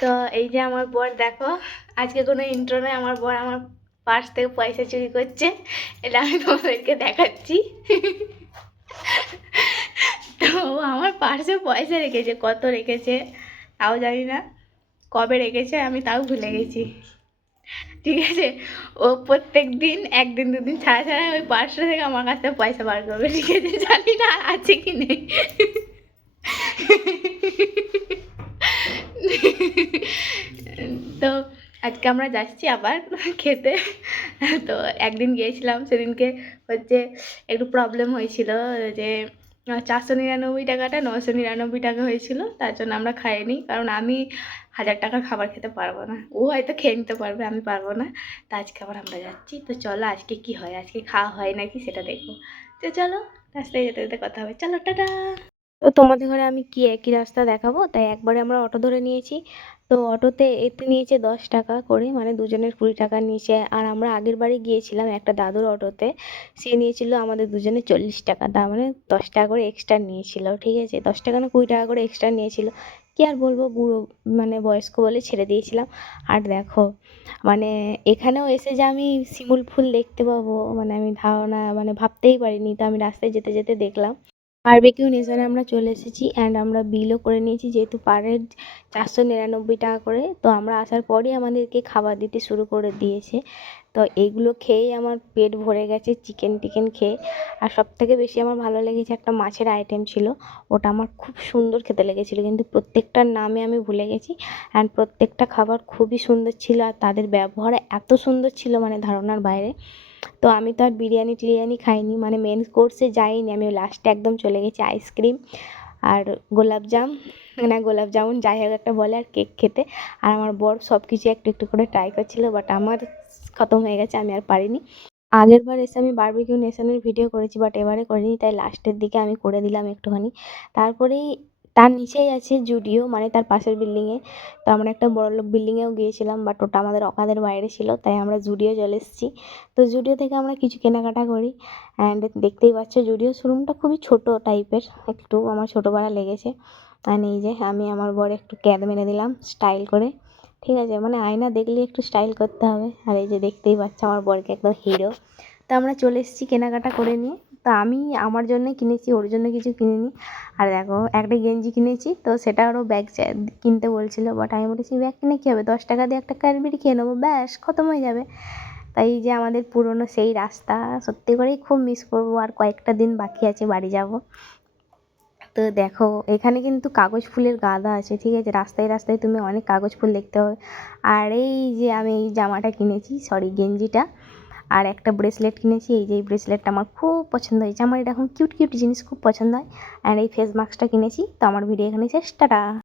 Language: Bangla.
তো এই যে আমার বর দেখো, আজকে কোনো ইন্ট্রো নয়, আমার বর আমার পার্স থেকে পয়সা চুরি করছে, এটা আমি তোমাদেরকে দেখাচ্ছি। তো আমার পার্সে পয়সা রেখেছে, কত রেখেছে তাও জানি না, কবে রেখেছে আমি তাও ভুলে গেছি। ঠিক আছে, ও প্রত্যেক দিন একদিন দুদিন ছাড়া ছাড়া ওই পার্সটা থেকে আমার কাছ থেকে পয়সা বার করবে। ঠিক আছে, জানি না আছে কি নেই। তো আজকে আমরা যাচ্ছি আবার খেতে। তো একদিন গিয়েছিলাম, সেদিনকে হচ্ছে একটু প্রবলেম হয়েছিল যে 499 টাকাটা 999 টাকা হয়েছিল, তার জন্য আমরা খাইনি, কারণ আমি 1000 টাকার খাবার খেতে পারবো না। ও হয়তো খেয়ে নিতে পারবে, আমি পারবো না। তো আজকে আবার আমরা যাচ্ছি, তো চলো আজকে কি হয়, আজকে খাওয়া হয় নাকি সেটা দেখবো। তো চলো, রাস্তায় যেতে যেতে কথা হবে, চলো টাটা। তো তোমাদের ঘরে আমি কি একই রাস্তা দেখাবো, তাই একবারে আমরা অটো ধরে নিয়েছি। তো অটোতে এতে নিয়েছে 10 টাকা করে, মানে দুজনের 20 টাকা নিয়েছে। আর আমরা আগের বারে গিয়েছিলাম একটা দাদুর অটোতে, সে নিয়েছিল আমাদের দুজনে 40 টাকা, তার মানে 10 টাকা করে এক্সট্রা নিয়েছিল। ঠিক আছে, 10 টাকা না 20 টাকা করে এক্সট্রা নিয়েছিল। কি আর বলবো, বুড়ো মানে বয়স্ক বলে ছেড়ে দিয়েছিলাম। আর দেখো, মানে এখানেও এসে যে আমি শিমুল ফুল দেখতে পাবো, মানে আমি ধারণা মানে ভাবতেই পারিনি। তো আমি রাস্তায় যেতে যেতে দেখলাম। বারবিকিউ নেশনে আমরা চলে এসেছি, অ্যান্ড আমরা বিলও করে নিয়েছি, যেহেতু পার হেড 499 টাকা করে। তো আমরা আসার পরই আমাদেরকে খাবার দিতে শুরু করে দিয়েছে। তো এইগুলো খেয়েই আমার পেট ভরে গেছে, চিকেন টিকেন খেয়ে। আর সবথেকে বেশি আমার ভালো লেগেছে একটা মাছের আইটেম ছিল, ওটা আমার খুব সুন্দর খেতে লেগেছিলো, কিন্তু প্রত্যেকটার নামে আমি ভুলে গেছি। অ্যান্ড প্রত্যেকটা খাবার খুবই সুন্দর ছিল, আর তাদের ব্যবহার এত সুন্দর ছিল, মানে ধারণার বাইরে। তো আমি তো আর বিরিয়ানি টিরিয়ানি খাইনি, মানে মেন কোর্সে যাইনি, আমি লাস্টে একদম চলে গেছি আইসক্রিম আর গোলাপজাম, না গোলাপ জামুন যাই হোক একটা বলে, আর কেক খেতে। আর আমার বর সব কিছু একটু একটু করে ট্রাই করছিল, বাট আমার খতম হয়ে গেছে, আমি আর পারিনি। আগের বার এসে আমি বারবিকিউ নেশনের ভিডিও করেছি, বাট এবারে করিনি, তাই লাস্টের দিকে আমি করে দিলাম একটুখানি। তারপরেই তার নিচেই আছে জুডিও, মানে তার পাশের বিল্ডিংয়ে। তো আমরা একটা বড়লোক বিল্ডিংয়েও গিয়েছিলাম, বাট ওটা আমাদের অকাদের বাইরে ছিল, তাই আমরা জুডিও চলে এসেছি। তো জুডিও থেকে আমরা কিছু কেনাকাটা করি, অ্যান্ড দেখতেই পাচ্ছ জুডিও শোরুমটা খুবই ছোট টাইপের, একটু আমার ছোটোবেলা লেগেছে। আর এই যে আমি আমার বর একটু ক্যাদ মেরে দিলাম স্টাইল করে। ঠিক আছে, মানে আয়না দেখলে একটু স্টাইল করতে হবে। আর এই যে দেখতেই পাচ্ছ আমার বরকে একদম হিরো। তো আমরা চলে এসেছি কেনাকাটা করে নিয়ে। তো আমি আমার জন্যই কিনেছি, ওর জন্য কিছু কিনিনি। আর দেখো একটা গেঞ্জি কিনেছি, তো সেটা ওরও ব্যাগ কিনতে বলছিলো, বাট আমি বলেছি ব্যাগ কিনে কী হবে, 10 টাকা দিয়ে একটা ক্যাডবেরি খেয়ে নেবো, ব্যাস খতম হয়ে যাবে। তাই এই যে আমাদের পুরনো সেই রাস্তা, সত্যি করেই খুব মিস করবো। আর কয়েকটা দিন বাকি আছে, বাড়ি যাব। তো দেখো এখানে কিন্তু কাগজ ফুলের গাদা আছে। ঠিক আছে, রাস্তায় রাস্তায় তুমি অনেক কাগজ ফুল দেখতে পাবে। আর এই যে আমি এই জামাটা কিনেছি, সরি গেঞ্জিটা, আর একটা ব্রেসলেট কিনেছি। এই যে এই ব্রেসলেটটা আমার খুব পছন্দ হয়েছে, আমার এরকম কিউট কিউট জিনিস খুব পছন্দ হয়। আর এই ফেস মাস্কটা কিনেছি। তো আমার ভিডিও এখানে শেষ, টাটা।